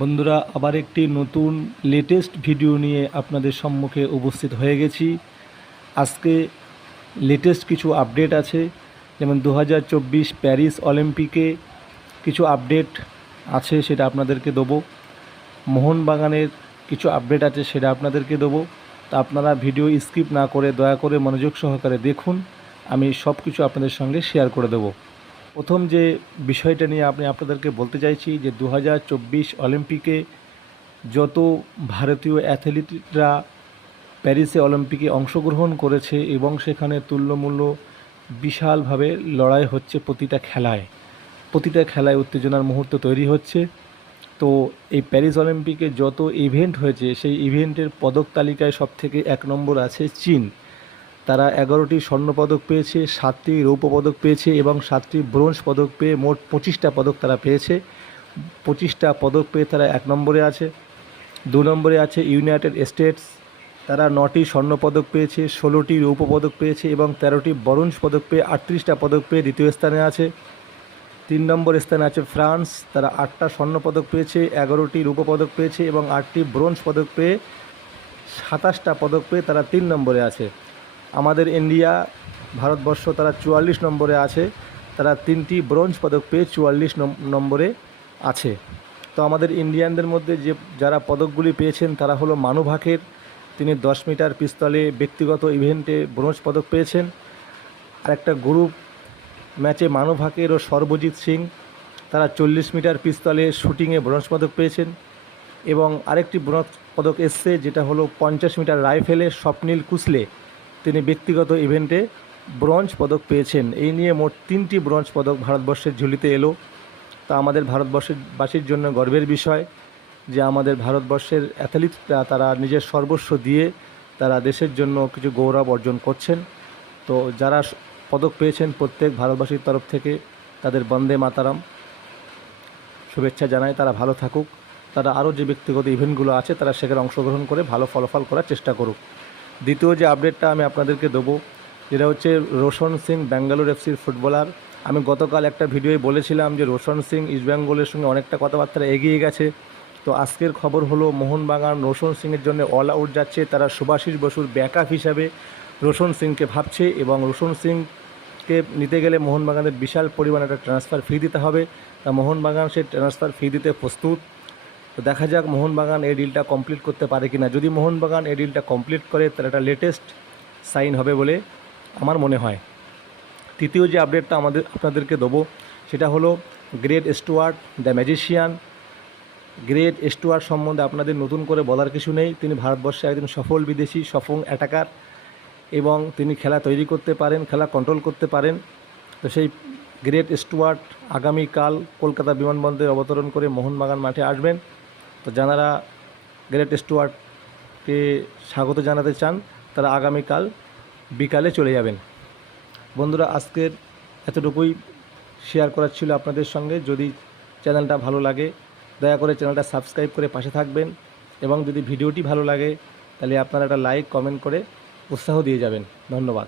বন্ধুরা, আবার একটি নতুন লেটেস্ট ভিডিও নিয়ে আপনাদের সম্মুখে উপস্থিত হয়ে গেছি। আজকে লেটেস্ট কিছু আপডেট আছে, যেমন 2024 প্যারিস অলিম্পিকে কিছু আপডেট আছে, সেটা আপনাদেরকে দেবো। মোহনবাগানের কিছু আপডেট আছে, সেটা আপনাদেরকে দেবো। তা আপনারা ভিডিও স্কিপ না করে দয়া করে মনোযোগ সহকারে দেখুন, আমি সব কিছু আপনাদের সঙ্গে শেয়ার করে দেবো। প্রথম যে বিষয়টা নিয়ে আপনাদেরকে বলতে চাইছি যে 2024 অলিম্পিকে যত ভারতীয় অ্যাথলিটরা প্যারিসে অলিম্পিকে অংশগ্রহণ করেছে এবং সেখানে তুল্যমূল্য বিশালভাবে লড়াই হচ্ছে, প্রতিটা খেলায় উত্তেজনার মুহূর্ত তৈরি হচ্ছে। তো এই প্যারিস অলিম্পিকে যত ইভেন্ট হয়েছে সেই ইভেন্টের পদক তালিকায় সবথেকে 1 নম্বর আছে চীন। তারা 11টি স্বর্ণপদক পেয়েছে, 7টি রৌপ্য পদক পেয়েছে এবং 7টি ব্রোঞ্জ পদক পেয়ে মোট 25টা পদক তারা পেয়েছে। 25টা পদক পেয়ে তারা 1 নম্বরে আছে। 2 নম্বরে আছে ইউনাইটেড স্টেটস, তারা 9টি স্বর্ণপদক পেয়েছে, 16টি রৌপ্য পদক পেয়েছে এবং 13টি ব্রোঞ্জ পদক পেয়ে 38টা পদক পেয়ে দ্বিতীয় স্থানে আছে। 3 নম্বর স্থানে আছে ফ্রান্স, তারা 8টা স্বর্ণপদক পেয়েছে, 11টি রৌপ্য পদক পেয়েছে এবং 8টি ব্রোঞ্জ পদক পেয়ে 27টা পদক পেয়ে তারা 3 নম্বরে আছে। আমাদের ইন্ডিয়া, ভারতবর্ষ, তারা 44 নম্বরে আছে, তারা 3টি ব্রোঞ্জ পদক পেয়ে 44 নম্বরে আছে। তো আমাদের ইন্ডিয়ানদের মধ্যে যারা পদকগুলি পেয়েছেন তারা হলো মানু ভাকের, তিনি 10 মিটার পিস্তলে ব্যক্তিগত ইভেন্টে ব্রোঞ্জ পদক পেয়েছেন। আরেকটা গ্রুপ ম্যাচে মানু ভাকের ও সর্বজিৎ সিং, তারা 40 মিটার পিস্তলে শুটিংয়ে ব্রোঞ্জ পদক পেয়েছেন। এবং আরেকটি ব্রোঞ্জ পদক এসছে, যেটা হলো 50 মিটার রাইফেলে স্বপ্নিল কুসলে, তিনি ব্যক্তিগত ইভেন্টে ব্রোঞ্জ পদক পেয়েছেন। এই নিয়ে মোট 3টি ব্রোঞ্জ পদক ভারতবর্ষের ঝুলিতে এলো। তা আমাদের ভারতবর্ষের বাসীর জন্য গর্বের বিষয় যে আমাদের ভারতবর্ষের অ্যাথলিটরা তারা নিজের সর্বস্ব দিয়ে তারা দেশের জন্য কিছু গৌরব অর্জন করছেন। তো যারা পদক পেয়েছেন প্রত্যেক ভারতবাসীর তরফ থেকে তাদের বন্দে মাতারাম শুভেচ্ছা জানাই। তারা ভালো থাকুক, তারা আরও যে ব্যক্তিগত ইভেন্টগুলো আছে তারা সেখানে অংশগ্রহণ করে ভালো ফলাফল করার চেষ্টা করুক। দ্বিতীয় যে আপডেটটা আমি আপনাদেরকে দেবো, যেটা হচ্ছে রোশন সিং, ব্যাঙ্গালোর এফসির ফুটবলার। আমি গতকাল একটা ভিডিওয়ে বলেছিলাম যে রোশন সিং ইস্টবেঙ্গলের সঙ্গে অনেকটা কথাবার্তা এগিয়ে গেছে। তো আজকের খবর হলো মোহনবাগান রোশন সিংয়ের জন্য অল আউট যাচ্ছে। তারা সুভাষিস বসুর ব্যাকআপ হিসাবে রোশন সিংকে ভাবছে এবং রোশন সিংকে নিতে গেলে মোহনবাগানের বিশাল পরিমাণে একটা ট্রান্সফার ফি দিতে হবে। তা মোহনবাগান সেই ট্রান্সফার ফি দিতে প্রস্তুত। তো দেখা যাক মোহনবাগান এই ডিলটা কমপ্লিট করতে পারে কিনা। যদি মোহনবাগান এই ডিলটা কমপ্লিট করে তাহলে একটা লেটেস্ট সাইন হবে বলে আমার মনে হয়। তৃতীয় যে আপডেটটা আপনাদেরকে দেবো সেটা হলো great Stuart the magician. Great Stuart সম্বন্ধে আপনাদের নতুন করে বলার কিছু নেই। তিনি ভারতবর্ষে একজন সফল বিদেশি, সফল অ্যাটাকার এবং তিনি খেলা তৈরি করতে পারেন, খেলা কন্ট্রোল করতে পারেন। তো সেই গ্রেট স্টুয়ার্ট আগামীকাল কলকাতা বিমানবন্দরে অবতরণ করে মোহনবাগান মাঠে আসবেন। তো যারা গ্রেট স্টুয়ার্টকে স্বাগত জানাতে চান তারা আগামীকাল বিকালে চলে যাবেন। বন্ধুরা, আজকের এতটুকুই শেয়ার করার ছিল আপনাদের সঙ্গে। যদি চ্যানেলটা ভালো লাগে দয়া করে চ্যানেলটা সাবস্ক্রাইব করে পাশে থাকবেন এবং যদি ভিডিওটি ভালো লাগে তাহলে আপনারা একটা লাইক কমেন্ট করে উৎসাহ দিয়ে যাবেন। ধন্যবাদ।